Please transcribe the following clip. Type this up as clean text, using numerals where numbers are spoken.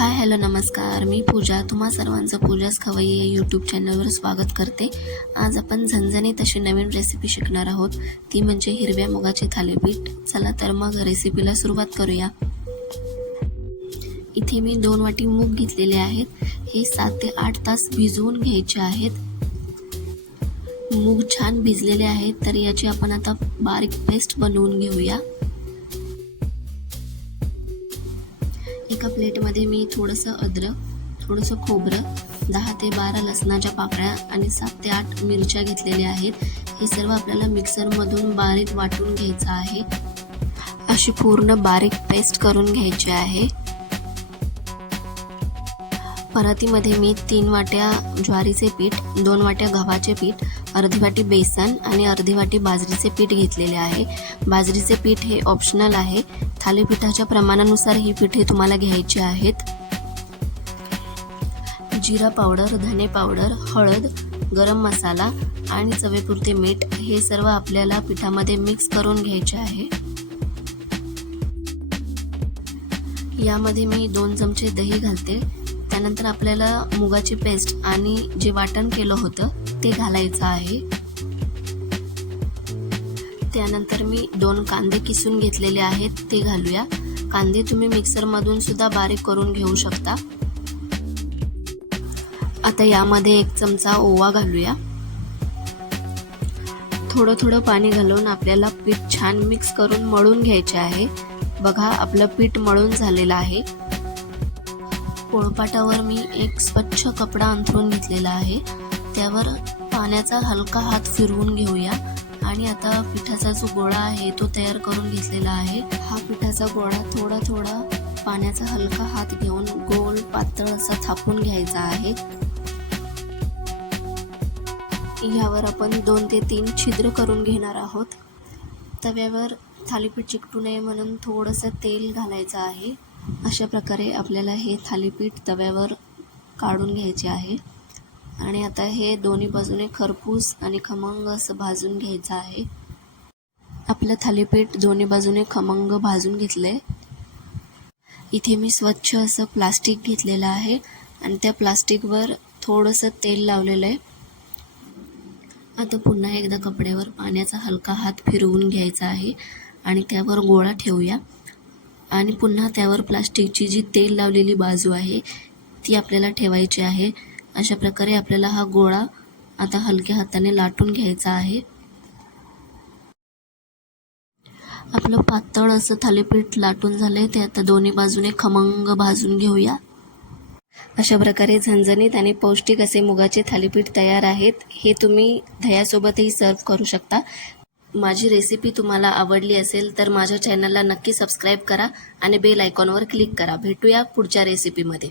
Hi hello नमस्कार, मी पूजा. तुम्हा सर्वांचं पूजाच खवय्ये या यूट्यूब चॅनलवर स्वागत करते. आज आपण झणझणीत अशी नवीन रेसिपी शिकणार आहोत, ती म्हणजे हिरव्या मुगाचे थालीपीठ. चला तर मग रेसिपीला सुरुवात करूया. इथे मी 2 वाटी मूग घेतलेले आहेत. हे 7 ते 8 तास भिजवून घ्यायचे आहेत. मूग छान भिजलेले आहेत, तर याची आपण आता बारीक पेस्ट बनवून घेऊया. एका प्लेटमध्ये मी थोडंसं अद्रक, थोडंसं खोबरं, 10 ते 12 लसणाच्या पाकळ्या आणि 7 ते 8 मिरच्या घेतलेल्या आहेत. हे सर्व आपल्याला मिक्सरमधून बारीक वाटून घ्यायचं आहे. अशी पूर्ण बारीक पेस्ट करून घ्यायची आहे. परातीमध्ये मी 3 वाट्या ज्वारीचे पीठ, 2 वाट्या गव्हाचे पीठ, अर्धी वाटी बेसन आणि अर्धी वाटी बाजरीचे पीठ घेतलेले आहे. बाजरीचे पीठ हे ऑप्शनल आहे. थालीपीठाच्या प्रमाणानुसार ही पीठे तुम्हाला घ्यायची आहेत. जिरा पावडर, धने पावडर, हळद, गरम मसाला आणि चवीपुरते मीठ हे सर्व आपल्याला पिठामध्ये मिक्स करून घ्यायचे आहे. यामध्ये मी 2 चमचे दही घालते. त्यानंतर आपल्याला मुगाची पेस्ट आणि जे वाटण केलं होतं ते घालायचं आहे. त्यानंतर मी 2 कांदे किसून घेतलेले आहेत, ते घालूया. कांदे तुम्ही मिक्सरमधून सुद्धा बारीक करून घेऊ शकता. आता यामध्ये 1 चमचा ओवा घालूया. थोडं थोडं पाणी घालून आपल्याला पीठ छान मिक्स करून मळून घ्यायचे आहे. बघा, आपलं पीठ मळून झालेलं आहे. पोळपाटावर मी एक स्वच्छ कपडा अंथरून घेतलेला आहे. त्यावर पाण्याचा हलका हात फिरवून घेऊया आणि आता पिठाचा जो गोळा आहे तो तयार करून घेतलेला आहे. हा पिठाचा गोळा थोडा थोडा पाण्याचा हलका हात घेऊन गोल पातळ असा थापून घ्यायचा आहे. यावर आपण 2 ते 3 छिद्र करून घेणार आहोत. तव्यावर थालीपीठ चिकटू नये म्हणून थोडंसं तेल घालायचं आहे. अशा प्रकारे आपल्याला हे थालीपीठ तव्यावर काढून घ्यायचे आहे आणि आता हे दोन्ही बाजूने खरपूस आणि खमंग असं भाजून घ्यायचं आहे. आपलं थालीपीठ दोन्ही बाजूने खमंग भाजून घेतलंय. इथे मी स्वच्छ असं प्लास्टिक घेतलेलं आहे आणि त्या प्लास्टिकवर थोडंसं तेल लावलेलं आहे. आता पुन्हा एकदा कपड्यावर पाण्याचा हलका हात फिरवून घ्यायचा आहे आणि त्यावर गोळा ठेवूया आणि पुन्हा त्यावर प्लास्टिकची जी तेल लावलेली बाजू आहे ती आपल्याला ठेवायची आहे. अशा प्रकारे आपल्याला हा गोळा आता हलक्या हाताने लाटून घ्यायचा आहे. आपलं पातळ असं थालीपीठ लाटून झालंय. ते आता दोन्ही बाजूने खमंग भाजून घेऊया. अशा प्रकारे झणझणीत आणि पौष्टिक असे मुगाचे थालीपीठ तयार आहेत. हे तुम्ही दह्यासोबतही सर्व करू शकता. माझी रेसिपी तुम्हाला आवडली असेल तर माझ्या चॅनलला नक्की सबस्क्राईब करा आणि बेल आयकॉनवर क्लिक करा. भेटूया पुढच्या रेसिपीमध्ये.